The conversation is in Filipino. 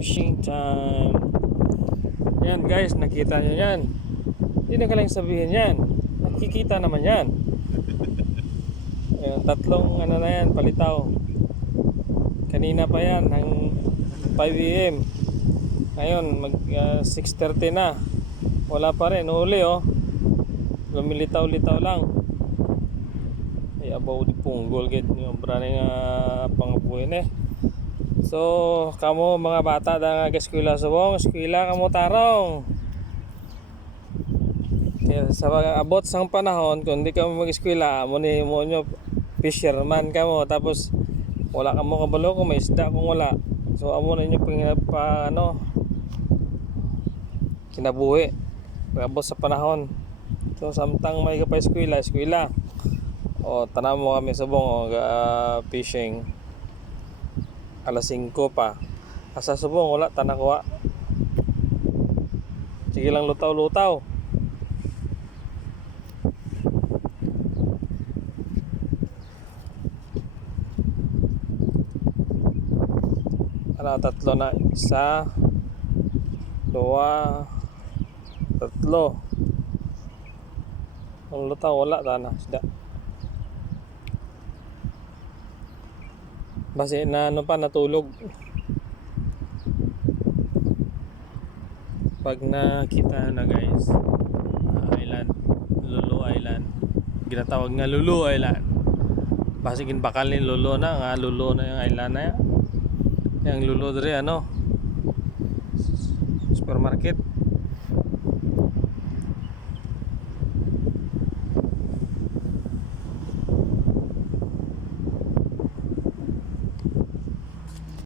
Fishing time. Yan guys, nakita nyo yan. Hindi na kailangang sabihin yan. Nakikita naman yan. Ayan, tatlong ano na yan, palitaw. Kanina pa yan, hang 5 AM. Ngayon, mag 6:30 na. Wala pa rin, huli oh. Lumilitaw-litaw lang. Ay, abaw di punggol gid yung brane nga pangabuhin eh. So, kamo mga bata da nga eskwela subong, eskwela kamo tarong. Kaya sa abot sang panahon kung di ka mag-eskwela, amo ni mo nyo fisherman kamo tapos wala kamo kabalo kung may isda kung wala. So amo na inyo pa ano kinabuhi pag-abot sa panahon. So samtang may ka pa eskwela, eskwela. O tanaw mo kami subong fishing. Alas 5 pa. Asa subong wala tanakuha. Sige lang lutaw-lutaw. Ano, tatlo na, isa, dua, tatlo. Ang lutaw wala tana isda. Base na ano pa natulog. Pag nakita na guys, island, Lulu Island. Ginatawag nga Lulu Island. Base ginbakal ni Lulu na nga Lulu na yung island na yan. Yang Lulu dre ano? Supermarket.